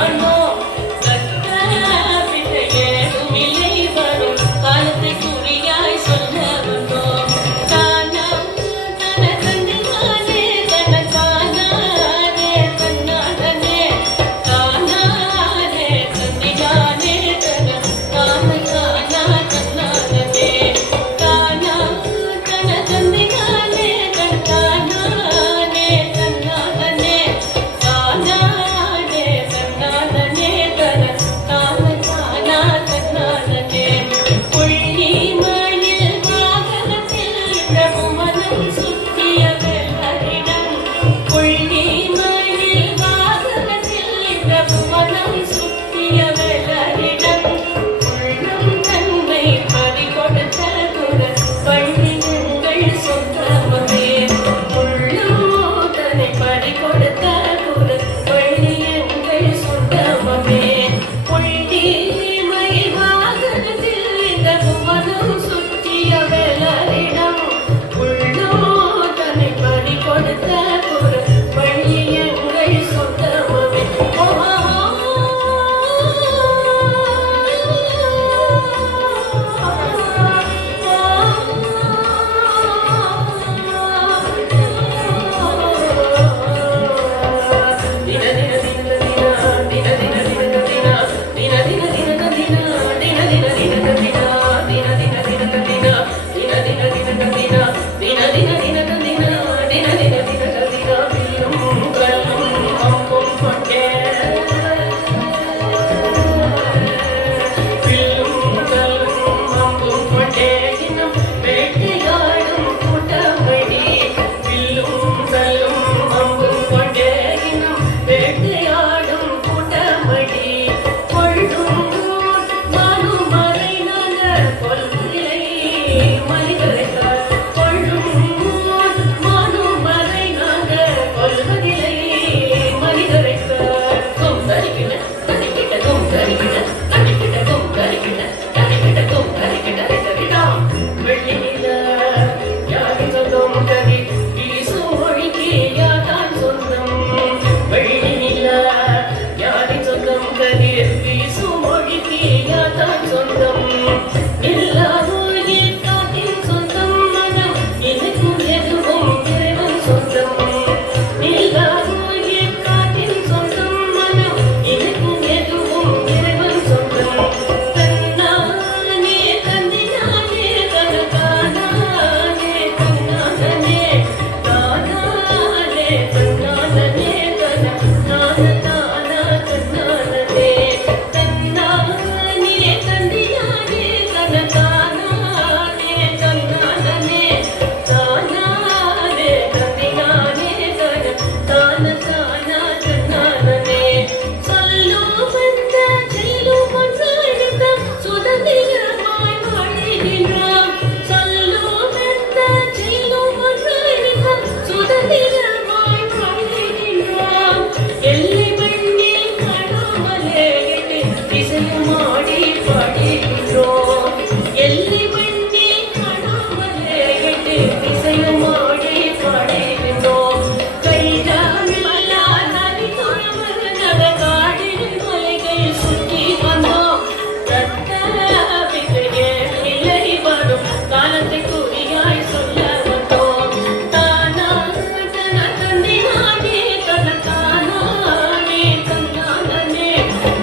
one more.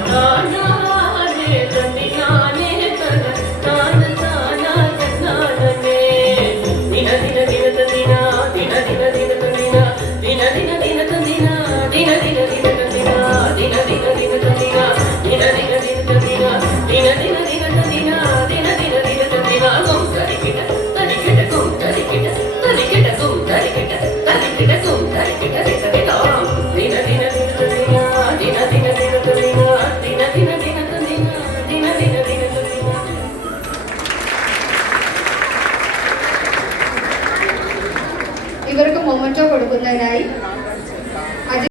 Oh, no.